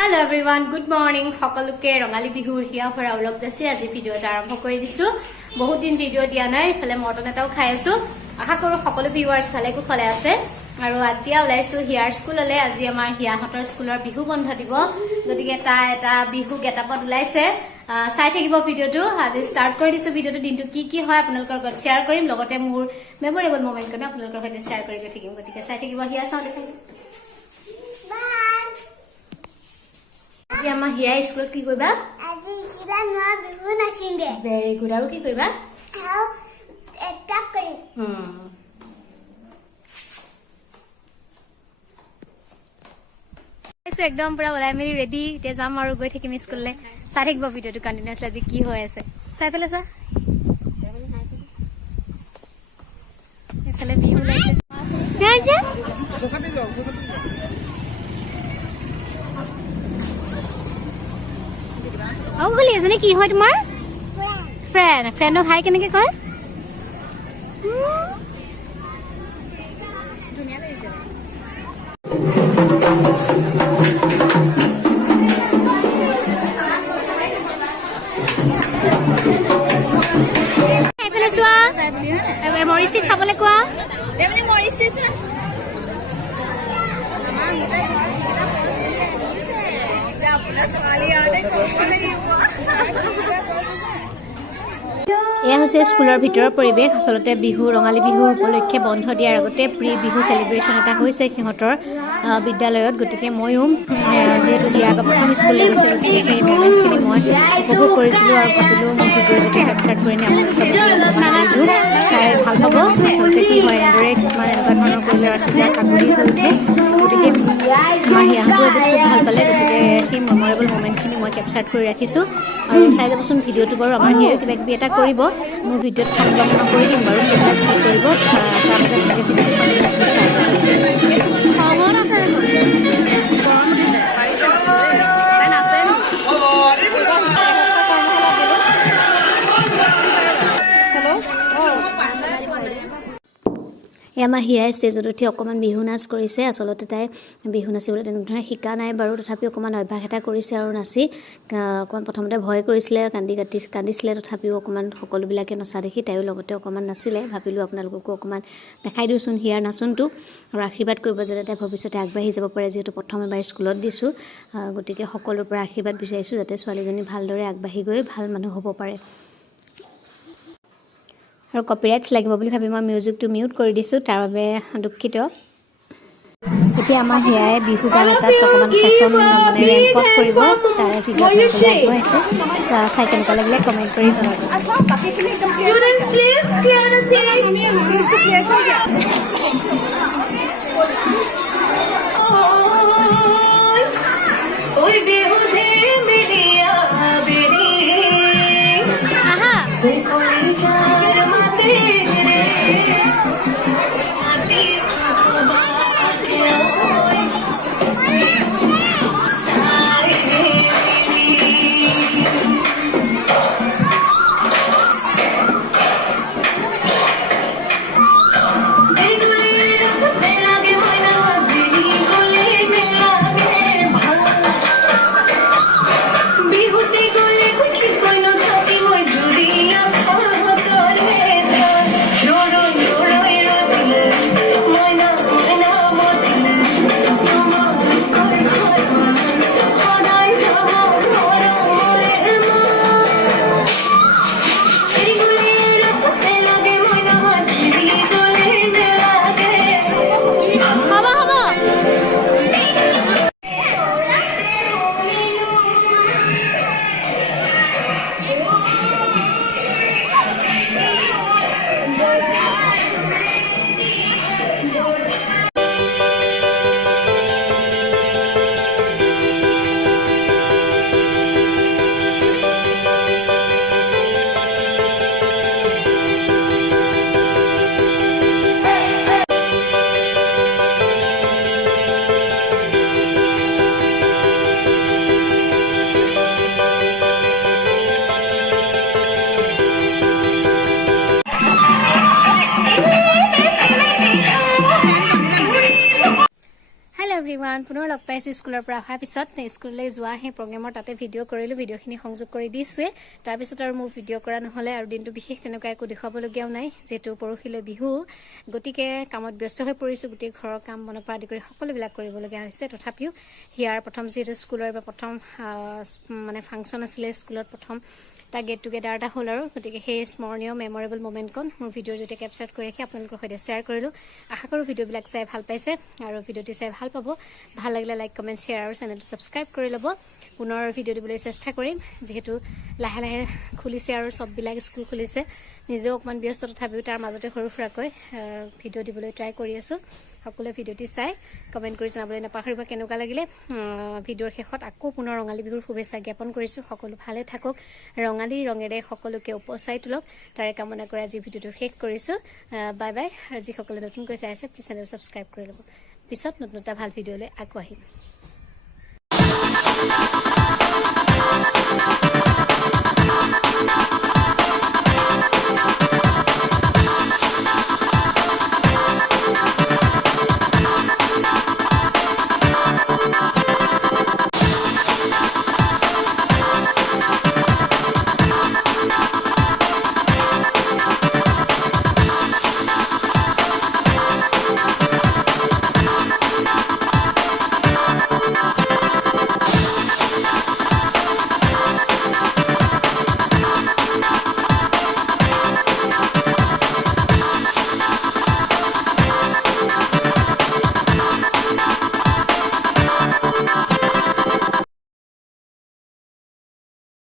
Hello everyone, good morning. সকলোকে ৰঙালী বিহুৰ হিয়া ভৰা অলপ দেছি আজি ভিডিওটা আৰম্ভ কৰি দিছো। বহুত দিন ভিডিও দিয়া নাই, ফলে মটন এটাও খাই আছো। আশা কৰো সকলো ভিউৱাৰ্ছ ভালে কুশলে আছে। আৰু এতিয়া ওলাইছো হিয়াৰ স্কুললে। আজি আমাৰ হিয়াহঁতৰ স্কুলৰ বিহু বন্ধ দিব। গতিকে এটা বিহু গেটআপত ওলাইছে। চাই থাকিব ভিডিওটো। আজি স্টাৰ্ট কৰি দিছো ভিডিওটো দিনটো কি হয় আপোনালোকৰ লগত শেয়াৰ কৰিম। লগতে মোৰ মেমৰেবল মোমেন্টটো আপোনালোকৰ সৈতে শেয়াৰ কৰি থাকিম। গতিকে চাই থাকিব হিয়া চাও দেখাই। আজি আমাৰ হিয়া স্কুলত কি কৰিবা? আজি কিবা নয়া বিহু নাচিংগে। Very good. আৰু কি কৰিবা? আৰু এটা কৰিম। একদম পুৰা ওলাই মেলি ৰেডি। এতিয়া যাম আৰু গৈ থাকিম স্কুললৈ। চাই থাকিব ভিডিঅ'টো কণ্টিনিউৱাছলি আজি কি হৈ আছে। চাই পেলাই চোৱা। এইফালে বিহু ওলাইছে। গলি এজনী কি হয় তোমাৰ? ফ্ৰেণ্ডক হাই কেনেকে কয়? ধুনীয়া লাগিছে। মৰিচিক চাবলৈ কোৱা। এয়া হৈছে স্কুলৰ ভিতৰৰ পৰিৱেশ। আচলতে বিহু ৰঙালী বিহুৰ উপলক্ষে বন্ধ দিয়াৰ আগতে প্ৰি বিহু চেলিব্ৰেশ্যন এটা হৈছে সিহঁতৰ বিদ্যালয়ত। গতিকে ময়ো যিহেতু হিয়াৰ প্ৰথম স্কুললৈ গৈছে, গতিকে সেই মমেণ্টছখিনি মই উপভোগ কৰিছিলোঁ আৰু ভাবিলোঁ মোৰ ভিডিঅ'ৰ যোগে কেপচাৰ কৰি নি আপোনালোকৰ চাই ভাল পাব। আচলতে কি হয়, এনেদৰে কিছুমান এনেকুৱা ধৰণৰ কৰি ল'ৰা ছোৱালী আগ্ৰহী হৈ উঠে। গতিকে আমাৰ হিয়াহঁতো আজি খুব ভাল পালে। গতিকে সেই মেমৰেবল মোমেণ্টখিনি মই কেপচাৰ কৰি ৰাখিছোঁ। আৰু চাই যাবচোন ভিডিঅ'টো বাৰু। আমাৰ হিয়াই কিবা কিবি এটা কৰিব, মোৰ ভিডিঅ'ত সংলগ্ন কৰি দিম বাৰু। সেইবিলাক কি কৰিব তাৰ মাজত এনেকৈ ভিডিঅ'টো কণ্টিনিউৱাছলি চাই যাব। আমাৰ হিয়াই ষ্টেজত উঠি অকণমান বিহু নাচ কৰিছে। আচলতে তাই বিহু নাচিবলৈ তেনেধৰণে শিকা নাই বাৰু, তথাপিও অকণমান অভ্যাস এটা কৰিছে আৰু নাচি। অকণমান প্ৰথমতে ভয় কৰিছিলে, কান্দিছিলে, তথাপিও অকণমান সকলোবিলাকে নচা দেখি তাইও লগতে অকণমান নাচিলে। ভাবিলোঁ আপোনালোককো অকণমান দেখাই দিওঁচোন হিয়াৰ নাচনটো, আৰু আশীৰ্বাদ কৰিব যাতে তাই ভৱিষ্যতে আগবাঢ়ি যাব পাৰে। যিহেতু প্ৰথম এবাৰ স্কুলত দিছোঁ, গতিকে সকলোৰে পৰা আশীৰ্বাদ বিচাৰিছোঁ যাতে ছোৱালীজনী ভালদৰে আগবাঢ়ি গৈ ভাল মানুহ হ'ব পাৰে। আৰু কপিৰাইটছ লাগিব বুলি ভাবি মই মিউজিকটো মিউট কৰি দিছোঁ, তাৰ বাবে দুখিত। এতিয়া আমাৰ হিয়াই বিহু গান এটাত অকণমান ফেশ্বন মানে ৰেম্পত কৰিব, তাৰে ভিডিঅ' আপোনালোকলৈ আগবঢ়াইছোঁ। চাই কেনেকুৱা লাগিলে কমেণ্ট কৰি জনাব। আহিছোঁ স্কুলৰ পৰা অহাৰ পিছত স্কুললৈ যোৱা সেই প্ৰগ্ৰেমৰ তাতে ভিডিঅ' কৰিলোঁ ভিডিঅ'খিনি সংযোগ কৰি দিছোঁৱে তাৰপিছত আৰু মোৰ ভিডিঅ' কৰা নহ'লে আৰু দিনটো বিশেষ তেনেকুৱা একো দেখুৱাবলগীয়াও নাই যিহেতু পৰহিলৈ বিহু গতিকে কামত ব্যস্ত হৈ পৰিছোঁ গোটেই ঘৰৰ কাম বনৰ পৰা আদি কৰি সকলোবিলাক কৰিবলগীয়া হৈছে তথাপিও হিয়াৰ প্ৰথম যিহেতু স্কুলৰ প্ৰথম মানে ফাংচন আছিলে স্কুলত প্ৰথম এটা গেট টুগেডাৰ এটা হ'ল আৰু গতিকে সেই স্মৰণীয় মেমৰেবল মোমেণ্টখন মোৰ ভিডিঅ'ৰ জৰিয়তে কেপচাৰ কৰি ৰাখি আপোনালোকৰ সৈতে শ্বেয়াৰ কৰিলোঁ আশা কৰোঁ ভিডিঅ'বিলাক চাই ভাল পাইছে আৰু ভিডিঅ'টি চাই ভাল পাব ভাল লাগিলে লাইক কমেণ্ট শ্বেয়াৰ আৰু চেনেলটো ছাবস্ক্ৰাইব কৰি ল'ব পুনৰ ভিডিঅ' দিবলৈ চেষ্টা কৰিম যিহেতু লাহে লাহে খুলিছে আৰু চববিলাক স্কুল খুলিছে নিজেও অকণমান ব্যস্ত তথাপিও তাৰ মাজতে সৰু সুৰাকৈ ভিডিঅ' দিবলৈ ট্ৰাই কৰি আছোঁ সকলোৱে ভিডিঅ'টি চাই কমেণ্ট কৰি জনাবলৈ নাপাহৰিব কেনেকুৱা লাগিলে ভিডিঅ'ৰ শেষত আকৌ পুনৰ ৰঙালী বিহুৰ শুভেচ্ছা জ্ঞাপন কৰিছোঁ সকলো ভালে থাকক ৰঙালী ৰঙেৰে সকলোকে উপচাই তোলক তাৰে কামনা কৰি আজি ভিডিঅ'টো শেষ কৰিছোঁ বাই বাই আৰু যিসকলে নতুনকৈ চাই আছে প্লিজ চেনেলটো ছাবস্ক্ৰাইব কৰি ল'ব পিছত নতুন এটা ভাল ভিডিঅ'লৈ আকৌ আহিম